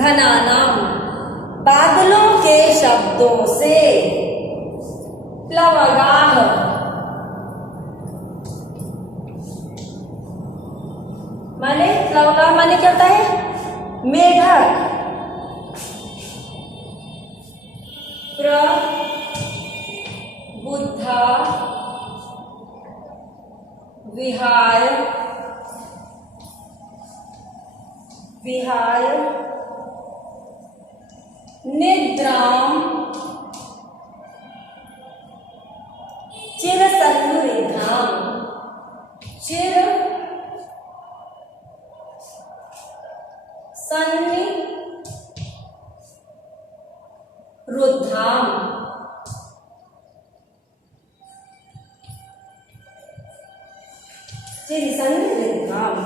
घनानाम बादलों के शब्दों से, प्लवगाह माने, प्लवगाह माने क्या होता है? मेढक। प्रबुद्धा विहाय विहाय निद्राम चिरसन्निधाम, चिर सन्निरुद्धाम, चिरसन्निधाम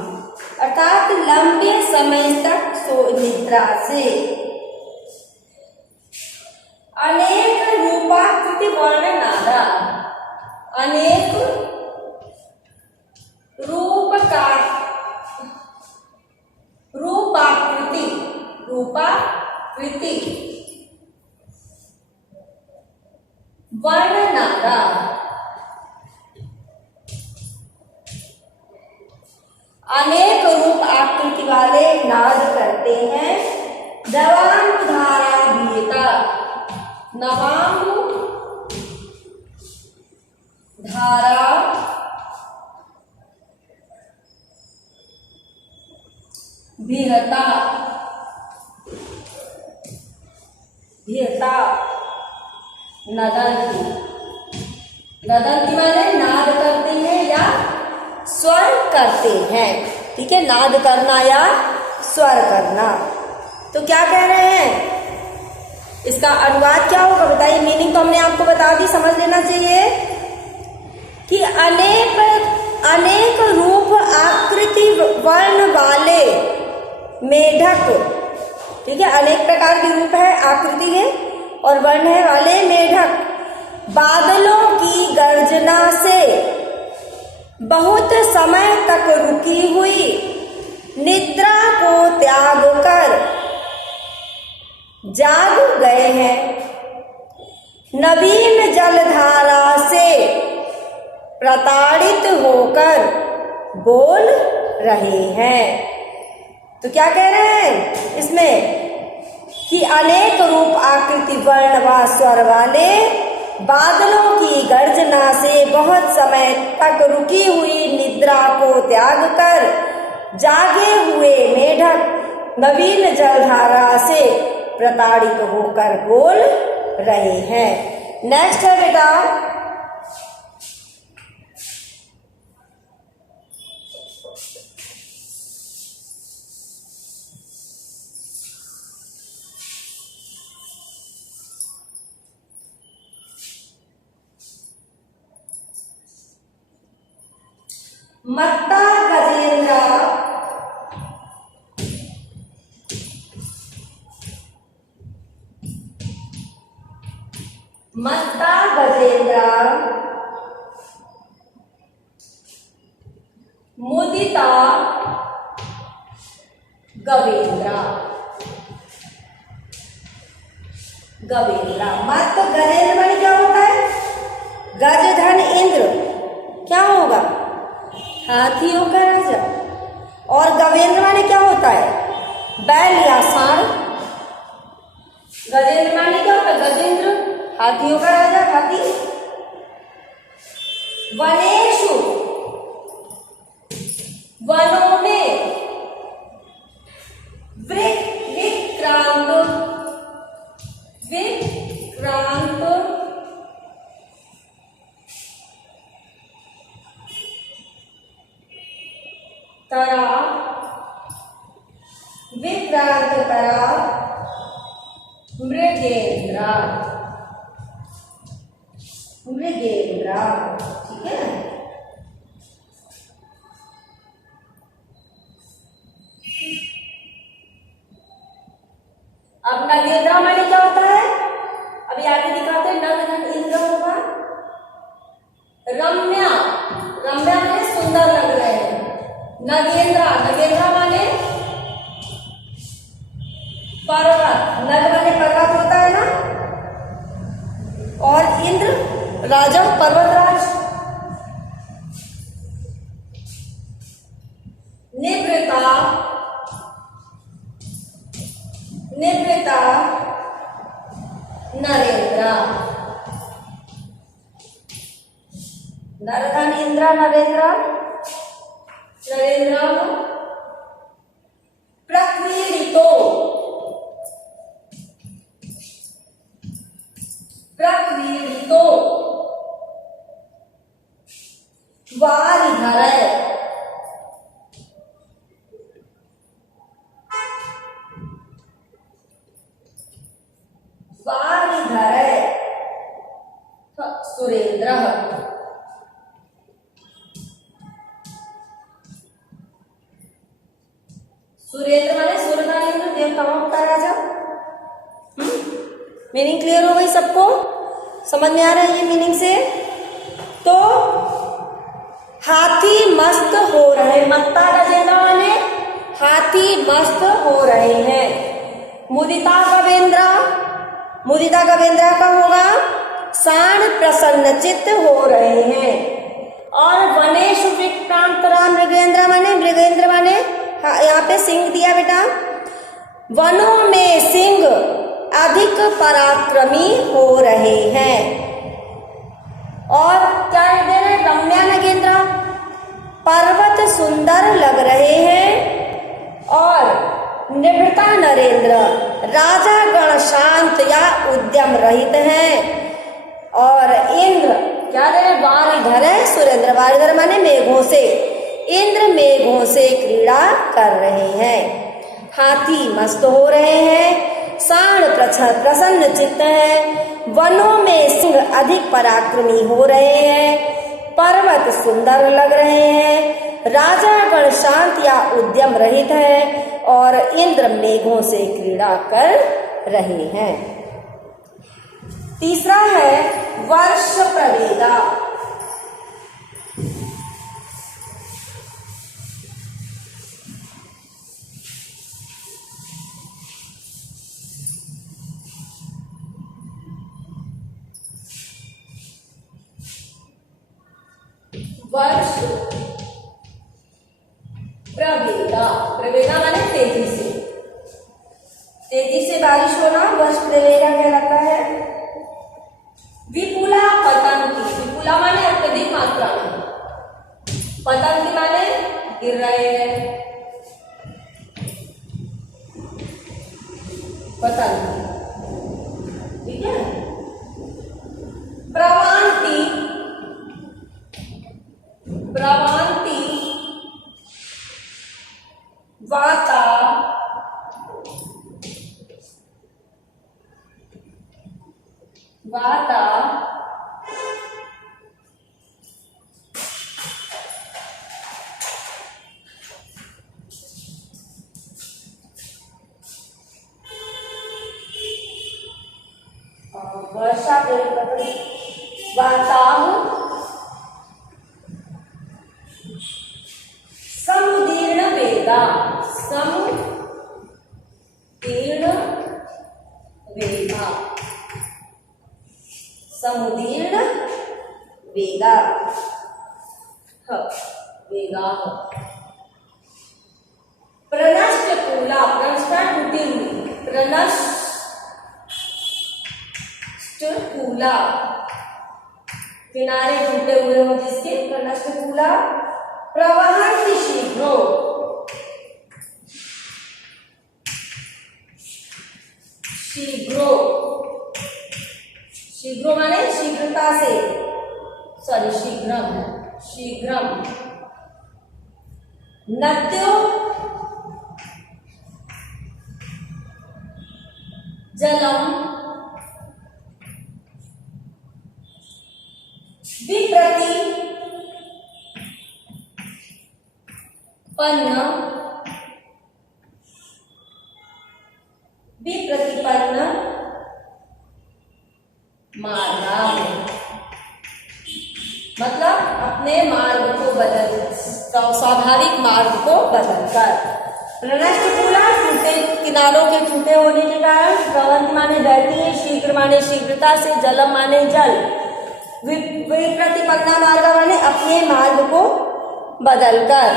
अर्थात लंबे समय तक सो निद्रा से। अनेक रूपाकृति वर्ण नादा, अनेक रूपाकृति वर्ण नादा, अनेक रूप आकृति वाले नाद करते हैं। नवाम धारा विहिता, नवाम धारा विहता, विहता नदंती, नदंती माने नाद करते हैं या स्वर करते हैं। ठीक है, नाद करना या स्वर करना। तो क्या कह रहे हैं, इसका अनुवाद क्या होगा बताइए? मीनिंग तो हमने आपको बता दी, समझ लेना चाहिए कि अनेक रूप आकृति वर्ण वाले मेढक, ठीक है, अनेक प्रकार के रूप है, आकृति है और वर्ण है वाले मेढक बादलों की गर्जना से बहुत समय तक रुकी हुई निद्रा को त्याग कर जाग गए हैं। नवीन जलधारा से प्रताड़ित होकर बोल रहे हैं। तो क्या कह रहे हैं इसमें कि अनेक रूप आकृति वर्ण व स्वर वाले बादलों की गर्जना से बहुत समय तक रुकी हुई निद्रा को त्याग कर जागे हुए मेढक नवीन जलधारा से प्रताड़ित होकर बोल रहे हैं। नेक्स्ट है बेटा मत्ता गजेंद्र मुदिता गवेंद्र मत गजेंद्र माने क्या होता है? गज धन इंद्र, क्या होगा? हाथियों का राजा। और गवेंद्र माने क्या होता है? बैल या सांड। गजेंद्र माने क्या होता है? गजेंद्र हाथियों का राजा, हाथी। वनेषु वनों में विक्रांत तरा मृगेंद्र मृगेंद्र, ठीक है। अब नगेंद्र माने क्या होता है, अभी आगे दिखाते हैं। नग धन इंद्र होगा। रम्या, रम्या माने सुंदर लग रहे हैं। नगेंद्र, नगेंद्र माने पर्वत, नग माने पर्वत होता है ना, और इंद्र राजा, पर्वतराज। निवृता, निवृता नरेंद्र, नरधन इंद्र नरेंद्र, नरेंद्र प्रक्रीडितो, प्रक्रीडितो वारिधर, वारिधर सुरेंद्र, सुरेंद्र माने सूर्यनारायण देवताओं का राजा। मीनिंग क्लियर हो गई सबको, समझ में आ रहा है ये मीनिंग से। तो हाथी मस्त हो रहे, मत्ता गजेंद्र माने हाथी मस्त हो रहे हैं। मुदिता कवेंद्र, मुदिता कवेंद्र का होगा शान प्रसन्नचित्त हो रहे हैं। और वनेश विक्रांतरा मृगेंद्र माने यहाँ पे सिंह दिया बेटा, वनों में सिंह अधिक पराक्रमी हो रहे हैं। और क्या दे रहे, रम्या नगेंद्र, पर्वत सुंदर लग रहे हैं। और निवृता नरेंद्र, राजा गण शांत या उद्यम रहित हैं। और इंद्र क्या दे रहे, वारिधर है सुरेंद्र, वारिधर माने मेघों से, इंद्र मेघों से क्रीड़ा कर रहे हैं। हाथी मस्त हो रहे हैं, शाण प्रसन्न चित्त है, वनों में सिंह अधिक पराक्रमी हो रहे हैं, पर्वत सुंदर लग रहे हैं, राजा गण शांत या उद्यम रहित है, और इंद्र मेघों से क्रीड़ा कर रहे हैं। तीसरा है वर्ष प्रवेदा। वर्ष प्रवेदा, प्रवेदा माने तेजी से, तेजी से बारिश होना वर्ष प्रवेदा कहलाता है। विपुला पतंती, विपुला माने अत्यधिक मात्रा में, पतंती माने गिर रहे हैं, पतंती, ठीक है। प्रवांती, प्रवांती वाता, वाता वर्षा वाता समुदीर्ण वेदा, समुदीर्ण वेदा, समुदीर्ण वेगा, वेगा। प्रनष्ट कूला, प्रनष्ट टूटी हुई, प्रनष्ट कूला, किनारे टूटे हुए हो जिसके, प्रनष्ट कूला। प्रवहन्ति शीघ्रो, शीघ्रो, शीघ्रो माने शीघ्रता से, सॉरी शीघ्रम, शीघ्रम। नद्यो जलम विप्रतिपन्न मार्गाः, मतलब अपने मार्ग को बदल, स्वाभाविक मार्ग को बदलकर। प्रणष्टकूला, टूटे किनारों के टूटे होने के कारण। प्रवंत माने बहती है, शीघ्र माने शीघ्रता से, जलम माने जल, विप्रतिपन्ना मार्ग माने अपने मार्ग को बदलकर।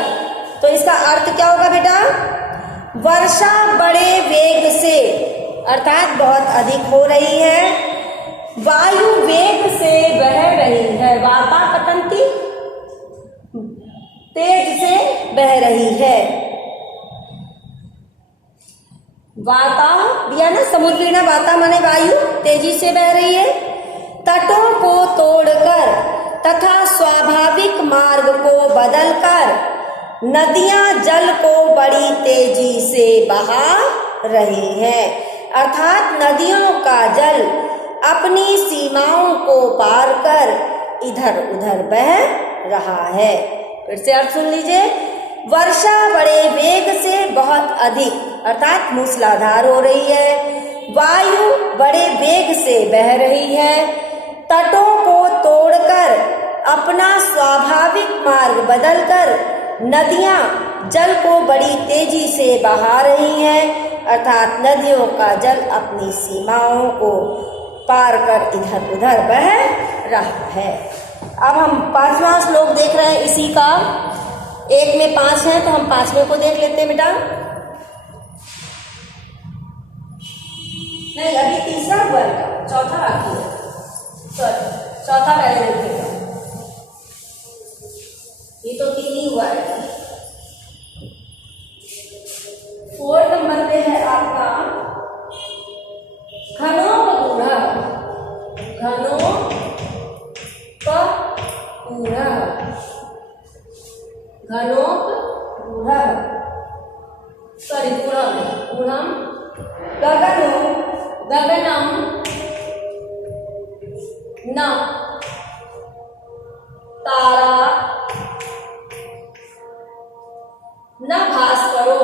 तो इसका अर्थ क्या होगा बेटा? वर्षा बड़े वेग से, अर्थात बहुत अधिक हो रही है। वायु वेग से बह रही है, वाता पतंती, तेज से बह रही है। वाता दिया ना, समुद्री ना, वाता माने वायु, तेजी से बह रही है। तटों को तोड़कर तथा स्वाभाविक मार्ग को बदलकर नदियां जल को बड़ी तेजी से बहा रही हैं, अर्थात नदियों का जल अपनी सीमाओं को पार कर इधर उधर बह रहा है। फिर से अर्थ सुन लीजिए। वर्षा बड़े वेग से बहुत अधिक, अर्थात मूसलाधार हो रही है। वायु बड़े वेग से बह रही है। तटों को तोड़कर अपना स्वाभाविक मार्ग बदलकर नदियां जल को बड़ी तेजी से बहा रही हैं, अर्थात नदियों का जल अपनी सीमाओं को पार कर इधर उधर बह रहा है। अब हम 5वां श्लोक देख रहे हैं इसी का। एक में 5 है तो हम 5वें को देख लेते हैं बेटा। नहीं, अभी तीसरा हुआ है, चौथा बाकी है। चौथा पहले देखिएगा, ये तो 3 ही हुआ है। 4 नंबर पे है आपका घनोपगूढ़ः, घनोपगूढ़ः, घनोपगूढ़ः, सॉरी गुणम, गगनम न तारा न भास्करो,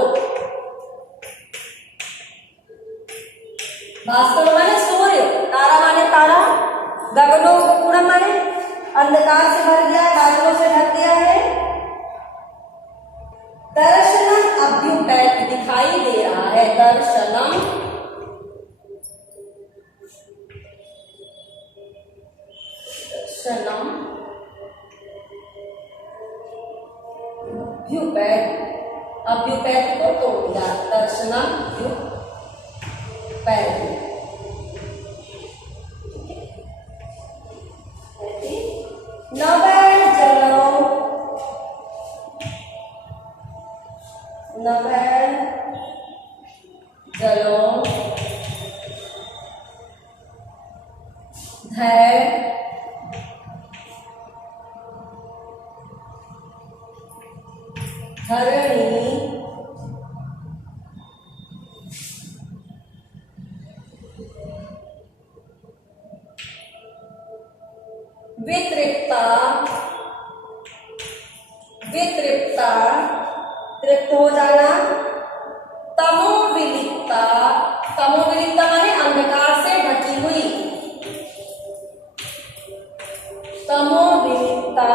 भास्करो माने सूर्य, तारा माने तारा, गगनों पूर्णम माने अंधकार से भर गया, बादलों से ढक गया है। दर्शनम अभ्युपैत, दिखाई दे रहा है, दर्शनम अभ्युपैत, अभ्युपैत को तोड़ दिया, दर्शनम अभ्युपैत। नवै जलो, नवै जलो धैर्य धरणी वितृप्ता, वितृप्ता तृप्त हो जाना। तमोविलिप्ता, तमोविलिप्ता माने अंधकार से ढकी हुई, तमोविलिप्ता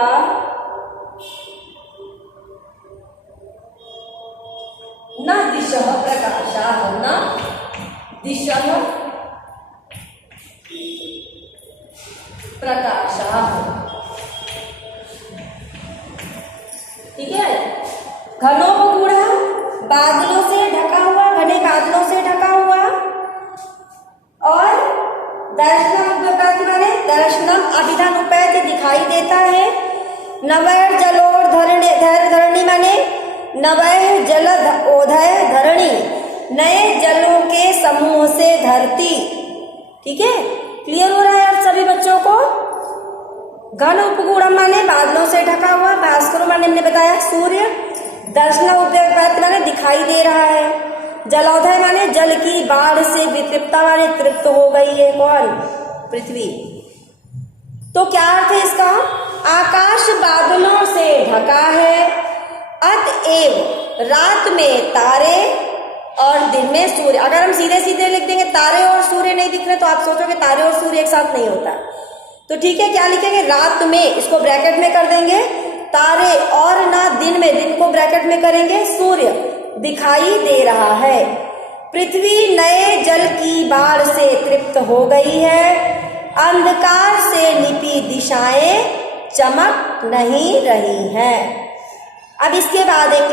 न दिशः प्रकाशाः, न दिशः प्रकाशाः। ठीक है। घनोपगूढ़ः, बादलों से ढका हुआ, घने बादलों से ढका हुआ। और दर्शनम अभ्युपैत माने दर्शनम अभिधान उपैत, दिखाई देता है। नवैर जलोर धरणी माने नवैः जल ओधय धरणी, नए जलों के समूह से धरती। ठीक है, क्लियर हो रहा है आप सभी बच्चों को। घन उपगूढ़ माने बादलों से ढका हुआ, भास्कर माने हमने बताया सूर्य, दर्शन उपैत माने दिखाई दे रहा है, जलोधय माने जल की बाढ़ से, वितृप्ता माने तृप्त हो गई है कौन? पृथ्वी। तो क्या अर्थ है इसका? आकाश बादलों से ढका है, एव रात में तारे और दिन में सूर्य। अगर हम सीधे सीधे लिख देंगे तारे और सूर्य नहीं दिख रहे तो आप सोचोगे तारे और सूर्य एक साथ नहीं होता। तो ठीक है, क्या लिखेंगे, रात में, इसको ब्रैकेट में कर देंगे, तारे और ना दिन में, दिन को ब्रैकेट में करेंगे, सूर्य दिखाई दे रहा है। पृथ्वी नए जल की बाढ़ से तृप्त हो गई है, अंधकार से लिपि दिशाएं चमक नहीं रही हैं। अब इसके बाद एक